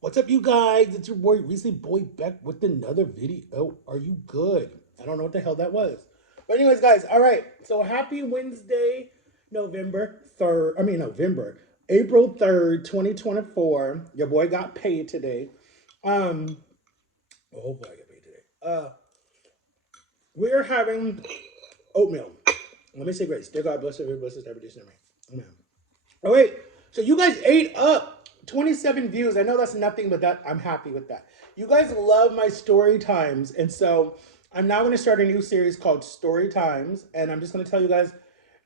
What's up, you guys? It's your boy, Recently Boy, back with another video. Oh, are you good? I don't know what the hell that was. But, anyways, guys, all right. So, happy Wednesday, November 3rd. April 3rd, 2024. Your boy got paid today. Well, hopefully, I get paid today. We're having oatmeal. Let me say grace. Dear God, bless every blessed every day. Amen. Oh wait, so you guys ate up 27 views. I know that's nothing, but that I'm happy with that. You guys love my story times, and so I'm now going to start a new series called Story Times, and I'm just going to tell you guys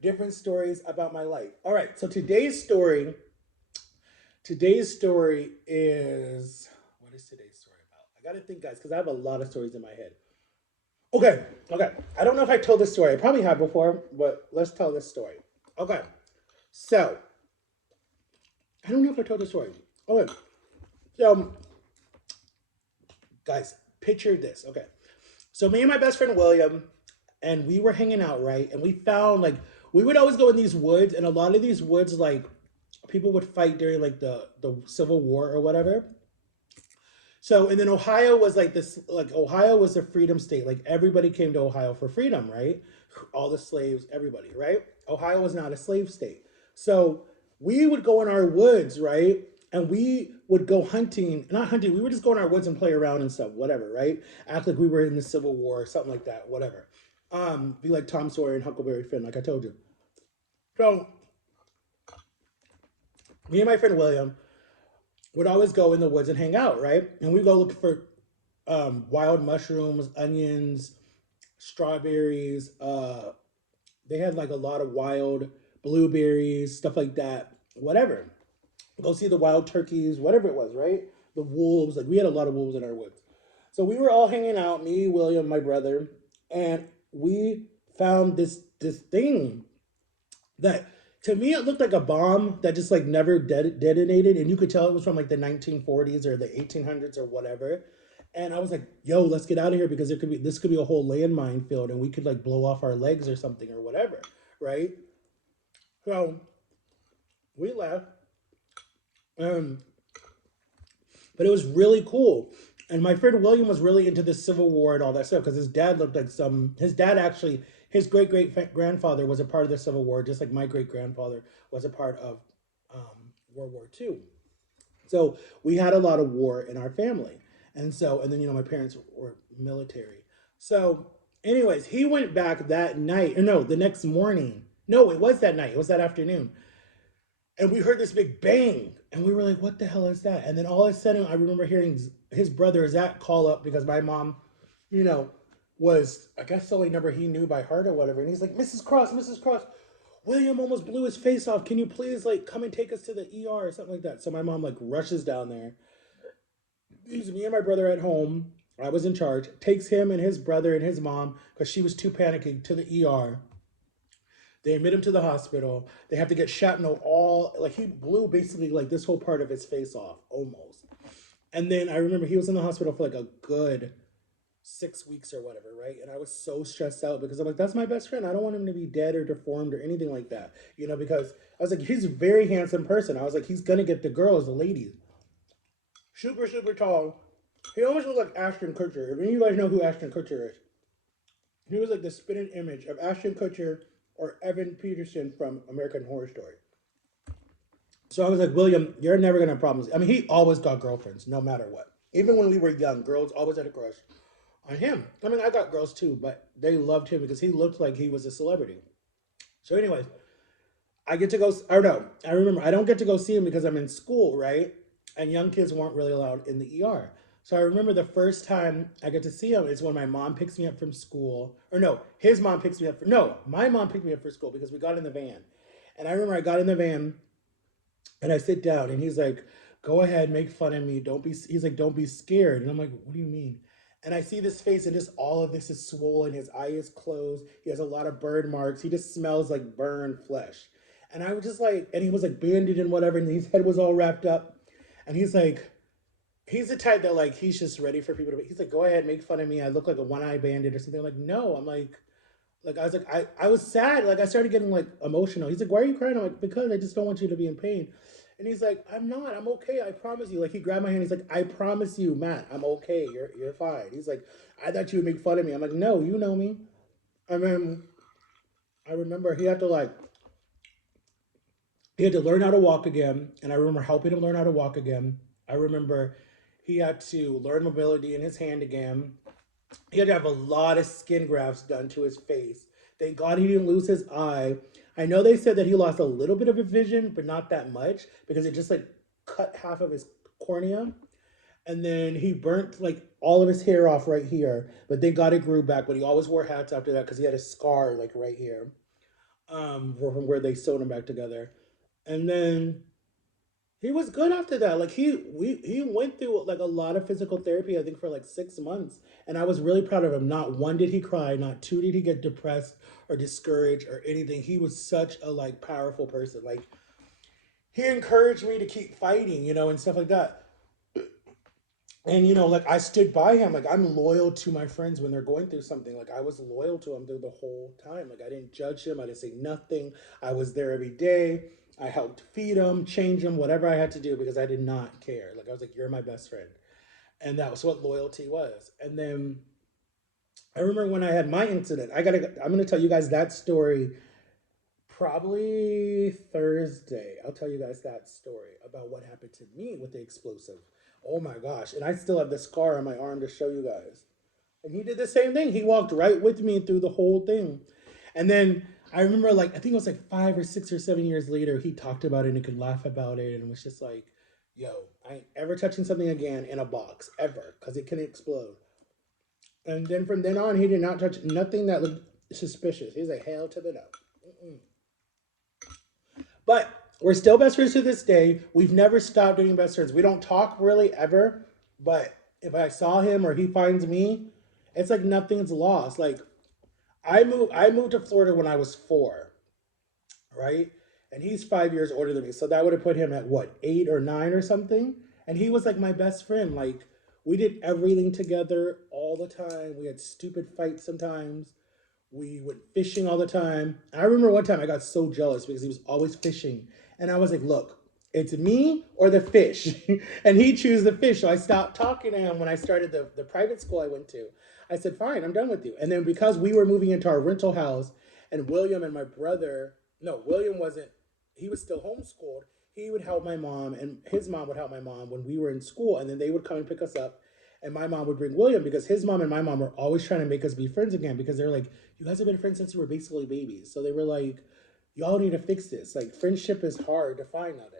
different stories about my life. All right, so today's story is what is today's story about? I got to think, guys, because I have a lot of stories in my head. Okay. I don't know if I told this story. I probably have before, but let's tell this story. Okay, so I don't know if I told the story. Okay, so guys, picture this. Okay, so me and my best friend William, and we were hanging out, right? And we found like we would always go in these woods, and a lot of these woods, like people would fight during like the Civil War or whatever. So and then Ohio was like this, like Ohio was a freedom state. Like everybody came to Ohio for freedom, right? All the slaves, everybody, right? Ohio was not a slave state. So we would go in our woods, right? And we would go hunting, not hunting, we would just go in our woods and play around and stuff, whatever, right? Act like we were in the Civil War or something like that, whatever. Be like Tom Sawyer and Huckleberry Finn, like I told you. So me and my friend William would always go in the woods and hang out, right? And we go look for wild mushrooms, onions, strawberries. They had like a lot of wild blueberries, stuff like that. Whatever. Go see the wild turkeys, whatever it was, right? The wolves. Like we had a lot of wolves in our woods. So we were all hanging out, me, William, my brother, and we found this thing that to me it looked like a bomb that just like never detonated, and you could tell it was from like the 1940s or the 1800s or whatever. And I was like, yo, let's get out of here because there could be this could be a whole landmine field and we could like blow off our legs or something or whatever, right? So we left. um but it was really cool. And my friend William was really into the Civil War and all that stuff because his dad looked like some. His dad actually, his great grandfather was a part of the Civil War, just like my great grandfather was a part of World War II. So we had a lot of war in our family, and so and then my parents were military. So, anyways, he went back that night. Or no, the next morning. No, it was that night. It was that afternoon, and we heard this big bang, and we were like, "What the hell is that?" And then all of a sudden, I remember hearing his brother Zach call up because my mom, you know, was I guess the only number he knew by heart or whatever, and he's like, Mrs. Cross, William almost blew his face off. Can you please like come and take us to the ER or something like that?" So my mom like rushes down there. Leaves me and my brother at home. I was in charge. Takes him and his brother and his mom because she was too panicking to the ER. They admit him to the hospital. They have to get shrapnel all like he blew basically like this whole part of his face off almost. And then I remember he was in the hospital for like a good 6 weeks or whatever, right? And I was so stressed out because I'm like, that's my best friend. I don't want him to be dead or deformed or anything like that, because I was like, he's a very handsome person. I was like, he's gonna get the girls, the ladies. Super, super tall. He almost looked like Ashton Kutcher. If any of you guys know who Ashton Kutcher is, he was like the spitting image of Ashton Kutcher or Evan Peterson from American Horror Story. So I was like, William, you're never gonna have problems. I mean, he always got girlfriends, no matter what. Even when we were young, girls always had a crush on him. I mean, I got girls too, but they loved him because he looked like he was a celebrity. So, anyways, I get to go. Or no, I remember I don't get to go see him because I'm in school, right? And young kids weren't really allowed in the ER. So I remember the first time I get to see him is when my mom picks me up from school. Or no, his mom picks me up. No, my mom picked me up for school because we got in the van. And I remember I got in the van and I sit down and he's like, "Go ahead, make fun of me. Don't be." He's like, "Don't be scared." And I'm like, "What do you mean?" And I see this face and just all of this is swollen. His eye is closed. He has a lot of burn marks. He just smells like burned flesh. And I was just like, and he was like bandaged and whatever, and his head was all wrapped up. And he's like, he's the type that like he's just ready for people to. He's like, "Go ahead, make fun of me. I look like a one eye bandit or something." I'm like, no, I'm like I was like I was sad. Like I started getting like emotional. He's like, "Why are you crying?" I'm like, "Because I just don't want you to be in pain." And he's like, I'm not. I'm okay. I promise you. Like he grabbed my hand. He's like, I promise you, Matt. I'm okay. You're fine. He's like, I thought you would make fun of me. I'm like, no, you know me. I mean, I remember he had to learn how to walk again, and I remember helping him learn how to walk again. I remember he had to learn mobility in his hand again. He had to have a lot of skin grafts done to his face. Thank God he didn't lose his eye. I know they said that he lost a little bit of his vision, but not that much because it just like cut half of his cornea. And then he burnt like all of his hair off right here, but thank God it grew back. But he always wore hats after that because he had a scar like right here, from where they sewed him back together. And then he was good after that. Like he went through like a lot of physical therapy, I think for like 6 months. And I was really proud of him. Not one did he cry, not two did he get depressed or discouraged or anything. He was such a like powerful person. Like he encouraged me to keep fighting, and stuff like that. And like I stood by him. Like I'm loyal to my friends when they're going through something. Like I was loyal to him through the whole time. Like I didn't judge him. I didn't say nothing. I was there every day. I helped feed him, change him, whatever I had to do because I did not care. Like I was like, you're my best friend. And that was what loyalty was. And then I remember when I had my incident. I'm gonna tell you guys that story probably Thursday. I'll tell you guys that story about what happened to me with the explosive. Oh my gosh. And I still have the scar on my arm to show you guys. And he did the same thing. He walked right with me through the whole thing. And then I remember, like, I think it was like 5 or 6 or 7 years later, he talked about it and could laugh about it. And was just like, yo, I ain't ever touching something again in a box, ever, because it can explode. And then from then on, he did not touch nothing that looked suspicious. He's like, hell to the no. Mm-mm. But we're still best friends to this day. We've never stopped being best friends. We don't talk really ever, but if I saw him or he finds me, it's like nothing's lost. Like I moved to Florida when I was 4, right? And he's 5 years older than me. So that would have put him at what, 8 or 9 or something? And he was like my best friend. Like we did everything together all the time. We had stupid fights sometimes. We went fishing all the time. I remember one time I got so jealous because he was always fishing. And I was like, look, it's me or the fish. And he chose the fish. So I stopped talking to him when I started the private school I went to. I said, fine, I'm done with you. And then because we were moving into our rental house and William and my brother, no, William wasn't, he was still homeschooled. He would help my mom and his mom would help my mom when we were in school. And then they would come and pick us up and my mom would bring William because his mom and my mom were always trying to make us be friends again because they're like, you guys have been friends since you were basically babies. So they were like, y'all need to fix this. Like, friendship is hard to find nowadays.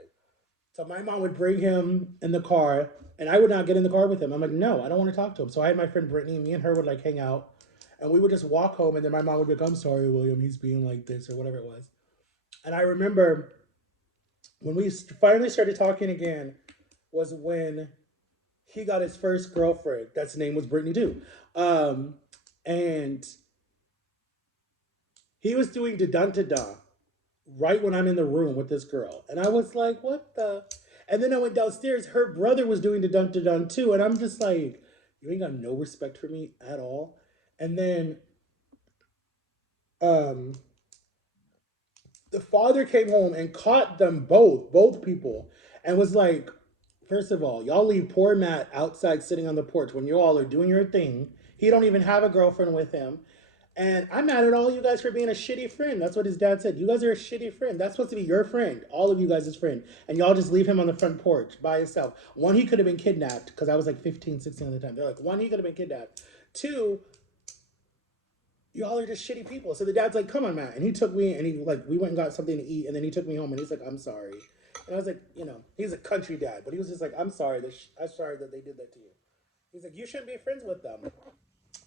So my mom would bring him in the car, and I would not get in the car with him. I'm like, no, I don't want to talk to him. So I had my friend Brittany, and me and her would like hang out, and we would just walk home. And then my mom would be like, I'm sorry, William, he's being like this or whatever it was. And I remember when we finally started talking again was when he got his first girlfriend. That's name was Brittany too. And he was doing da dun da da right when I'm in the room with this girl. And I was like, what the? And then I went downstairs. Her brother was doing the dun da dun too. And I'm just like, you ain't got no respect for me at all. And then um, the father came home and caught them both people, and was like, first of all, y'all leave poor Matt outside sitting on the porch when you all are doing your thing. He don't even have a girlfriend with him. And I'm mad at all you guys for being a shitty friend. That's what his dad said. You guys are a shitty friend. That's supposed to be your friend. All of you guys' friend. And y'all just leave him on the front porch by himself. One, he could have been kidnapped because I was like 15, 16 at the time. They're like, one, he could have been kidnapped. Two, y'all are just shitty people. So the dad's like, come on, Matt. And he took me and we went and got something to eat. And then he took me home and he's like, I'm sorry. And I was like, he's a country dad. But he was just like, I'm sorry. I'm sorry that they did that to you. He's like, you shouldn't be friends with them.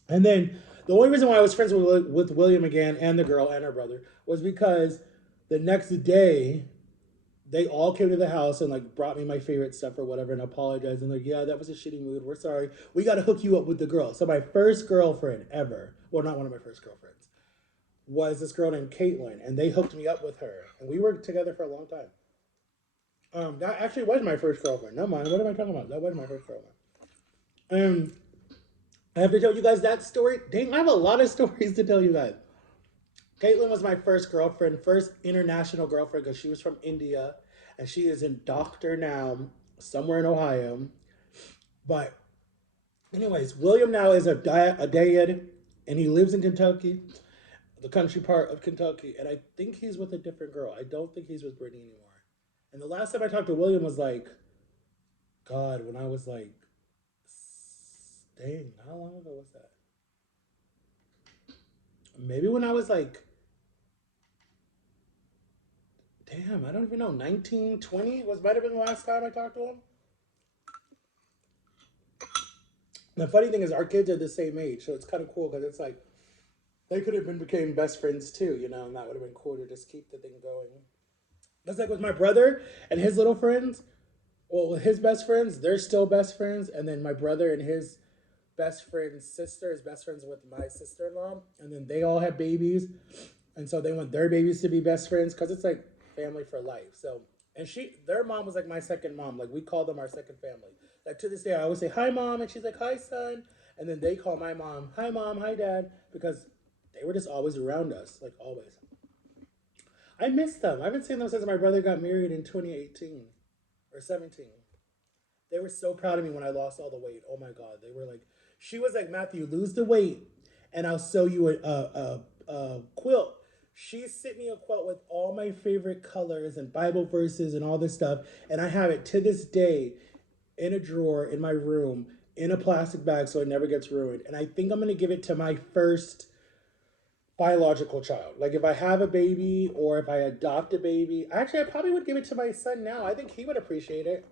And then the only reason why I was friends with William again and the girl and her brother was because the next day they all came to the house and like brought me my favorite stuff or whatever and apologized and like, yeah, that was a shitty mood. We're sorry. We got to hook you up with the girl. So my first girlfriend ever, well, not one of my first girlfriends, was this girl named Caitlin, and they hooked me up with her, and we were together for a long time. That actually was my first girlfriend. No mind, what am I talking about? That was my first girlfriend. I have to tell you guys that story. Dang, I have a lot of stories to tell you guys. Caitlin was my first girlfriend, first international girlfriend because she was from India. and she is a doctor now somewhere in Ohio. But anyways, William now is a dad, and he lives in Kentucky, the country part of Kentucky, and I think he's with a different girl. I don't think he's with Brittany anymore. And the last time I talked to William was like, God, when I was like, dang, how long ago was that? Maybe when I was like, damn, I don't even know, 19, 20 was might have been the last time I talked to him. The funny thing is, our kids are the same age, so it's kind of cool because it's like they could have been became best friends too, you know, and that would have been cool to just keep the thing going. That's like with my brother and his little friends. Well, with his best friends, they're still best friends, and then my brother and his best friend's sister is best friends with my sister-in-law, and then they all have babies, and so they want their babies to be best friends because it's like family for life. So, and their mom was like my second mom. Like we call them our second family. Like to this day, I always say hi mom, and she's like hi son, and then they call my mom hi mom, hi dad, because they were just always around us, like always. I miss them. I haven't seen them since my brother got married in 2018 or 17. They were so proud of me when I lost all the weight. Oh my God. They were like, she was like, Matthew, lose the weight and I'll sew you a quilt. She sent me a quilt with all my favorite colors and Bible verses and all this stuff. And I have it to this day in a drawer in my room in a plastic bag so it never gets ruined. And I think I'm going to give it to my first biological child. Like if I have a baby or if I adopt a baby, actually, I probably would give it to my son now. I think he would appreciate it.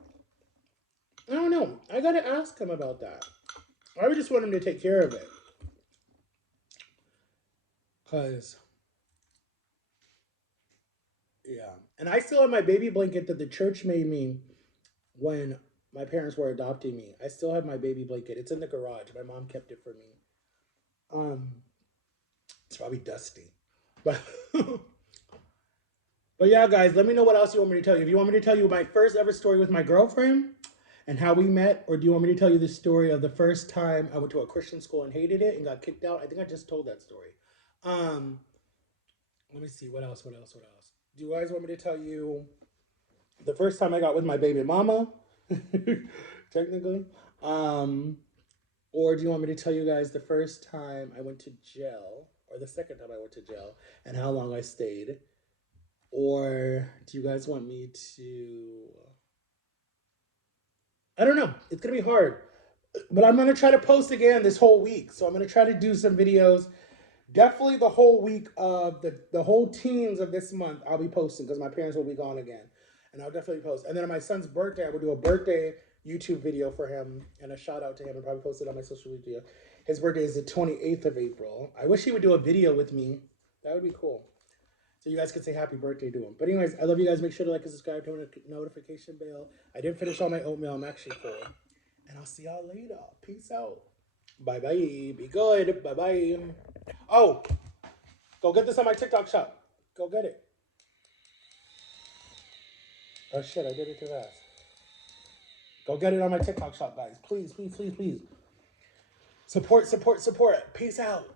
I don't know. I gotta ask him about that. I would just want him to take care of it. Cause yeah. And I still have my baby blanket that the church made me when my parents were adopting me. I still have my baby blanket. It's in the garage. My mom kept it for me. Um, it's probably dusty. But but yeah, guys, let me know what else you want me to tell you. If you want me to tell you my first ever story with my girlfriend and how we met, or do you want me to tell you the story of the first time I went to a Christian school and hated it and got kicked out? I think I just told that story. Um, Let me see what else. What else? What else? Do you guys want me to tell you the first time I got with my baby mama? Technically, um, or do you want me to tell you guys the first time I went to jail, or the second time I went to jail, and how long I stayed? Or do you guys want me to? I don't know. It's gonna be hard, but I'm gonna try to post again this whole week. So I'm gonna try to do some videos. Definitely the whole week of the whole teens of this month, I'll be posting because my parents will be gone again, and I'll definitely post. And then on my son's birthday, I will do a birthday YouTube video for him and a shout out to him, and probably post it on my social media. His birthday is the 28th of April. I wish he would do a video with me. That would be cool. So you guys could say happy birthday to him. But anyways, I love you guys. Make sure to like and subscribe, turn on the notification bell. I didn't finish all my oatmeal. I'm actually full. And I'll see y'all later. Peace out. Bye bye. Be good. Bye bye. Oh, go get this on my TikTok shop. Go get it. Oh shit, I did it too fast. Go get it on my TikTok shop, guys. Please, please, please, please. Support, support, support. Peace out.